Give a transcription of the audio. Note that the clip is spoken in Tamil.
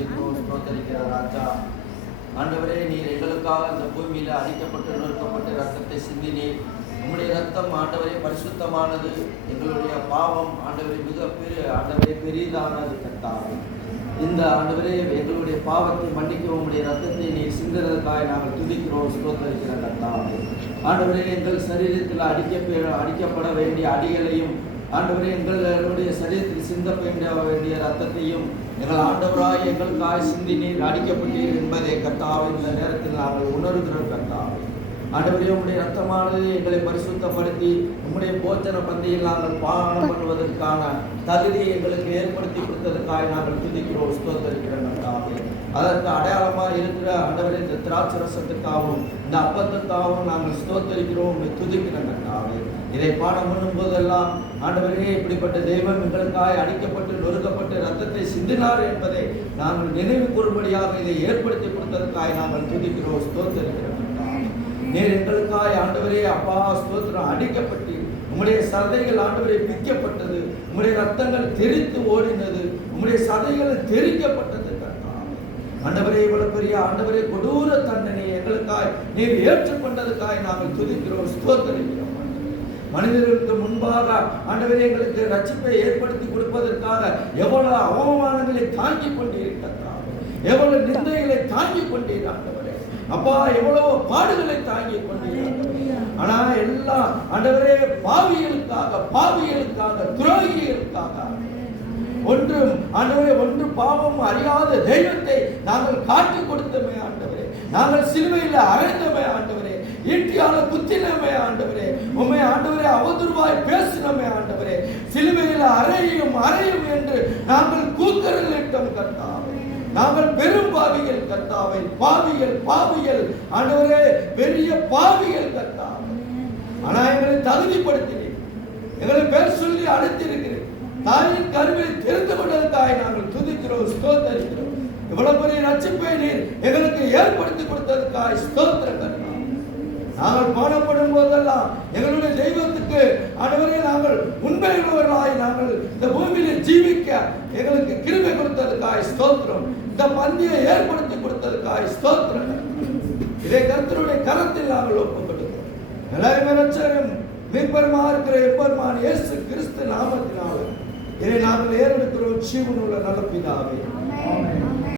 துதிக்கிறோம், ஸ்தோத்தரிக்கிற ராஜா. ஆண்டவரே, நீர் எங்களுக்காக இந்த பூமியில அடிக்கப்பட்டு நொறுக்கப்பட்டு ரத்தத்தை சிந்தினீர். உம்முடைய ரத்தம் ஆண்டவரே பரிசுத்தமானது. எங்களுடைய பாவம் ஆண்டவரே பெரிதானது கர்த்தாவே. இந்த ஆண்டவரே எங்களுடைய பாவத்தை மன்னிக்க உம்முடைய ரத்தத்தை நீர் சிந்துவதற்காக நாங்கள் துதிக்கிறோம், ஸ்தோத்தரிக்கிற கர்த்தாவே. ஆண்டவரே, எங்கள் சரீரத்தில் அடிக்கப்பட வேண்டிய அடிகளையும் ஆண்டவரே எங்களுடைய சரீரத்தில் சிந்தப்பட வேண்டிய ரத்தத்தையும் எங்கள் ஆண்டவராய் எங்களுக்காய் சிந்தி நீர் அடிக்கப்பட்டீர் என்பதை கர்த்தாவே இந்த நேரத்தில் நாங்கள் உணர்கிறோம் கர்த்தாவே. ஆண்டவரே, உம்முடைய ரத்தமானது எங்களை பரிசுத்தப்படுத்தி உம்முடைய போஜன பந்தியில் நாங்கள் பானம் பண்ணுவதற்கான தகுதியை எங்களுக்கு ஏற்படுத்தி கொடுத்ததற்காக நாங்கள் துதிக்கிறோம், ஸ்தோத்தரிக்கிறோம் கர்த்தாவே. அதற்கு அடையாளமாக இருக்கிற ஆண்டவரே இந்த திராட்சை ரசத்துக்காகவும் இந்த அப்பத்துக்காகவும் நாங்கள் ஸ்தோத்தரிக்கிறோம், துதிக்கிறோம் கர்த்தாவே. இதை பாடம் பண்ணும் போதெல்லாம் ஆண்டவரே, இப்படிப்பட்ட தெய்வம் எங்களுக்காய் அடிக்கப்பட்டு நொறுக்கப்பட்டு ரத்தத்தை சிந்தினார் என்பதை நாங்கள் நினைவு கூறும்படியாக இதை ஏற்படுத்தி கொடுத்ததற்காக நாங்கள் துதிக்கிறோம், ஸ்தோத்தரிக்கிறோம். நீர் எங்களுக்காய் ஆண்டவரே அப்பா ஸ்தோத்திரம் அடிக்கப்பட்டு உம்முடைய சதைகள் ஆண்டவரை பிக்கப்பட்டது, உம்முடைய ரத்தங்கள் தெரித்து ஓடினது, உம்முடைய சதைகள் தெரிக்கப்பட்டது ஆண்டவரே. இவ்வளவு பெரிய ஆண்டவரே கொடூர தண்டனை எங்களுக்காய் நீர் ஏற்றுக்கொண்டதுக்காய் நாங்கள் துதிக்கிறோம், ஸ்தோத்தரிக்கிறோம். மனிதர்களுக்கு முன்பாக ஆண்டவரே எங்களுக்கு ரட்சிப்பை ஏற்படுத்தி கொடுப்பதற்காக எவ்வளவு அவமானங்களை தாங்கிக் கொண்டிருக்கிறார், எவ்வளவு நிந்தைகளை தாங்கிக் கொண்டீர் ஆண்டவரே அப்பா, எவ்வளவு பாடுகளை தாங்கிக் கொண்டீர். ஆனா எல்லாம் ஆண்டவரே பாவிகளுக்காக துரோகிகளுக்காக ஒன்றும் ஆண்டவரே ஒன்று பாவம் அறியாத தெய்வத்தை நாங்கள் காட்டி கொடுத்தமே ஆண்டவரே. நாங்கள் சிலுவையில் அறைந்தமே ஆண்டவரே, ஈட்டியால குத்தினமே ஆண்டவரே, உண்மை ஆண்டவரே அவதூறுவாய் பேசினமே ஆண்டவரே, சிலுவையில் அறையும் என்று நாங்கள் கூக்குரலிட்டோம் கர்த்தாவே. நாங்கள் பெரும் பாவிகள் கர்த்தாவே, பாவிகள் ஆண்டவரே, பெரிய பாவிகள் கர்த்தாவே. ஆனா எங்களை தகுதிப்படுத்தினீர், எங்களை பேர் சொல்லி அழைத்திருக்கிறேன். தாயின் கருவிலை தெரிந்து கொண்டதற்காக நாங்கள் துதிக்கிறோம், ஸ்தோத்தரிக்கிறோம். இவ்வளவு பெரிய ரட்சிப்பை நீர் எங்களுக்கு ஏற்படுத்தி கொடுத்ததற்காக ஸ்தோத்திரம். நாங்கள் பாடப்படும் போதெல்லாம் எங்களுடைய தெய்வத்துக்கு ஆண்டவரே நாங்கள் உண்மையுள்ளவர்களாய் நாங்கள் இந்த பூமியில ஜீவிக்க எங்களுக்கு கிருபை கொடுத்ததற்காக ஸ்தோத்திரம். இந்த பந்தியை ஏற்படுத்தி கொடுத்ததற்காக ஸ்தோத்திரம். இதை கர்த்தருடைய கரத்தில் நாங்கள் ஒப்புக்கொடுக்கிறோம். எல்லாருமே ரட்சகரும் மீட்பருமா இருக்கிற எப்பெருமான் இயேசு கிறிஸ்து நாமத்தினால இதை நாங்கள் ஏறெடுக்கிறோம், ஜீவனுள்ள நல்ல பிதாவே. ஆமென்.